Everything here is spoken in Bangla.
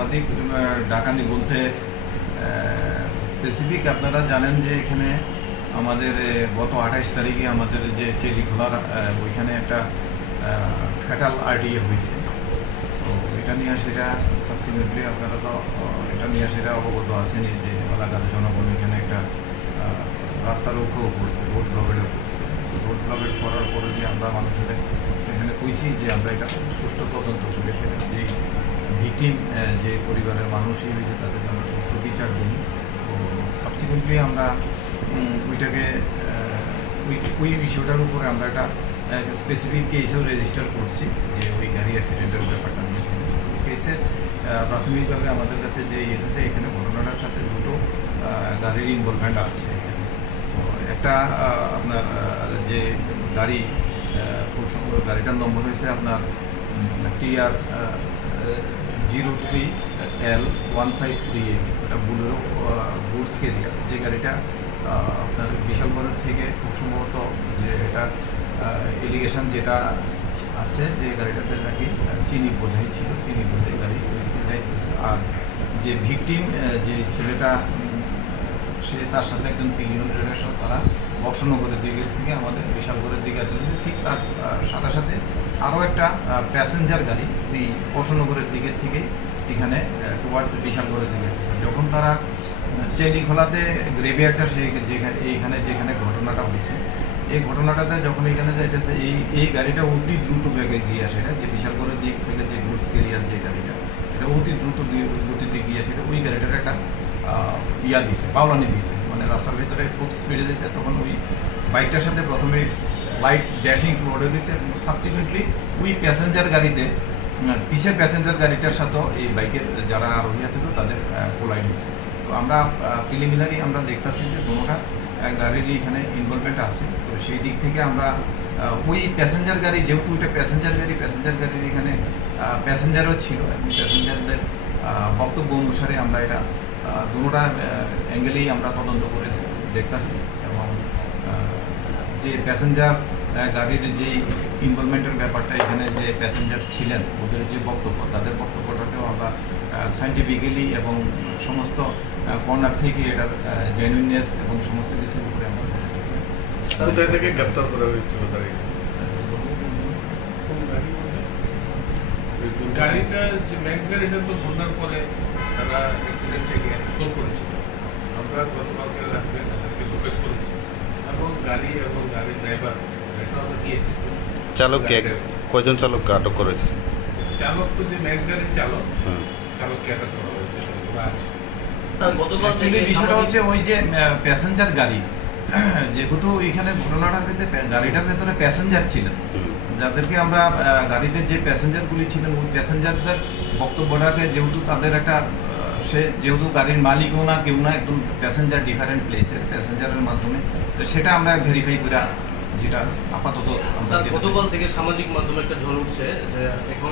সাংবাদিক ডাকানি বলতে স্পেসিফিক আপনারা জানেন যে এখানে আমাদের গত আঠাইশ তারিখে আমাদের যে চেলিখোলার আহ, ওইখানে একটা ফ্যাটাল আরডিএ হয়েছে। তো এটা নিয়ে সেটা সাবসিকুয়েন্টলি আপনারা তো এটা নিয়ে সেটা অবগত আছেনই যে এলাকার জনগণ এখানে একটা আহ, রাস্তা রক্ষাও করছে রোড ব্লকেটও করছে। রোড ব্লকেট করার পরে যে আমরা মানুষের এখানে কইছি যে আমরা এটা সুষ্ঠু তদন্ত করে যে ভিকটিম যে পরিবারের মানুষই হয়েছে, তাদের আমরা সুষ্ঠু বিচার দিই তো সাবসিকুয়েন্টলি আমরা ওইটাকে ওই ওই বিষয়টার উপরে আমরা একটা স্পেসিফিক কেসেও রেজিস্টার করছি, যে ওই গাড়ি অ্যাক্সিডেন্টের ব্যাপারটা নিয়ে। কেসের প্রাথমিকভাবে আমাদের কাছে যে ইয়েতে এখানে ঘটনাটার সাথে দুটো গাড়ির ইনভলভমেন্ট আছে এখানে। একটা আপনার যে গাড়ি খুব সম্ভবত গাড়িটার নম্বর হয়েছে আপনার TR zero three L one five three A. ওটা বুলেরো গুডস কেরিয়ার যে গাড়িটা আপনার বিশালগড়ের থেকে খুব সম্ভবত যে এটার এলিগেশন যেটা আছে যে গাড়িটাতে নাকি চিনি বোঝাই ছিল, চিনি বোঝাই গাড়ি আর যে ভিকটিম যে ছেলেটা সে তার সাথে একজন পিলিয়ন রেডের সাথে তারা বক্সনগরের দিকে থেকে আমাদের বিশালগড়ের দিকে ঠিক তার সাথে সাথে আরও একটা প্যাসেঞ্জার গাড়ি এই বক্সনগরের দিকে থেকে এখানে টুয়ার্ডস বিশালগড়ের দিকে যখন তারা চেলিখোলাতে গ্রেভিয়ারটা সেই যেখানে, এইখানে যেখানে ঘটনাটা হয়েছে, এই ঘটনাটাতে যখন এখানে যাইতেছে, এই এই গাড়িটা অতি দ্রুত বেগে গিয়ে আসে, যে বিশালগড়ের দিক থেকে যে গুডস কেরিয়ার যে গাড়িটা, এটা অতি দ্রুত গতিতে গিয়ে আসে ওই গাড়িটার একটা ইয়া দিছে, বাউলানি দিছে। মানে রাস্তার ভিতরে খুব স্পিডে যেতে তখন ওই বাইকটার সাথে প্রথমে লাইট ড্যাশিং রোডে সাবসিকুয়েন্টলি ওই প্যাসেঞ্জার গাড়িতে পিছের প্যাসেঞ্জার গাড়িটার সাথেও এই বাইকের যারা আরোহী তো তাদের কোলাই দিচ্ছে তো আমরা প্রিলিমিনারি আমরা দেখতেছি যে দুটা গাড়িরই এখানে ইনভলভমেন্ট আছে। তো সেই দিক থেকে আমরা ওই প্যাসেঞ্জার গাড়ি, যেহেতু ওইটা প্যাসেঞ্জার গাড়ি প্যাসেঞ্জার গাড়ির এখানে প্যাসেঞ্জারও ছিল, এবং প্যাসেঞ্জারদের বক্তব্য অনুসারে আমরা এটা দুটা অ্যাঙ্গেলেই আমরা তদন্ত করে দেখতেছি। যে প্যাসেঞ্জার গাড়ির যে ইনভলভমেন্টের ব্যাপারটা এখানে যে প্যাসেঞ্জার ছিলেন ওদের যে বক্তব্য তাদের বক্তব্যটাকেও আমরা সাইন্টিফিক্যালি এবং সমস্ত কর্নার থেকে এটা জেনুইননেস এবং সমস্ত কিছুর উপরে আমরা কোথায় থেকে গ্রেপ্তার করা হয়েছিল তাকে গাড়িটা যে ম্যাক্স গাড়িটা তো ঘটনার পরে তারা অ্যাক্সিডেন্ট থেকে করেছিল। আমরা গতকালকে রাত্রে তাদেরকে লোকেট করেছি এবং গাড়ি এবং গাড়ির ড্রাইভার এটা আমরা নিয়ে চালককে কয়জন চালককে আটক করেছে? চালক তো যে ম্যাক্স গাড়ির চালক হ্যাঁ চালককে অ্যাটাক করা হয়েছে ওরা আছে। স্যার গতকাল থেকে Actually বিষয়টা হচ্ছে ওই যে প্যাসেঞ্জার গাড়ি। যেহেতু এখানে ঘটনাটার ভিতরে গাড়িটার ভেতরে প্যাসেঞ্জার ছিলেন। যাদেরকে আমরা গাড়িতে যে প্যাসেঞ্জারগুলি ছিলেন ওই প্যাসেঞ্জারদের বক্তব্যটাকে যেহেতু তাদের একটা সে যেহেতু গাড়ির মালিকও না কেউ না একদম প্যাসেঞ্জার ডিফারেন্ট প্লেসের প্যাসেঞ্জারের মাধ্যমে। তো সেটা আমরা ভেরিফাই করে যেটা আপাতত গতকাল থেকে সামাজিক মাধ্যমে একটা ঝড় উঠছে যে এখন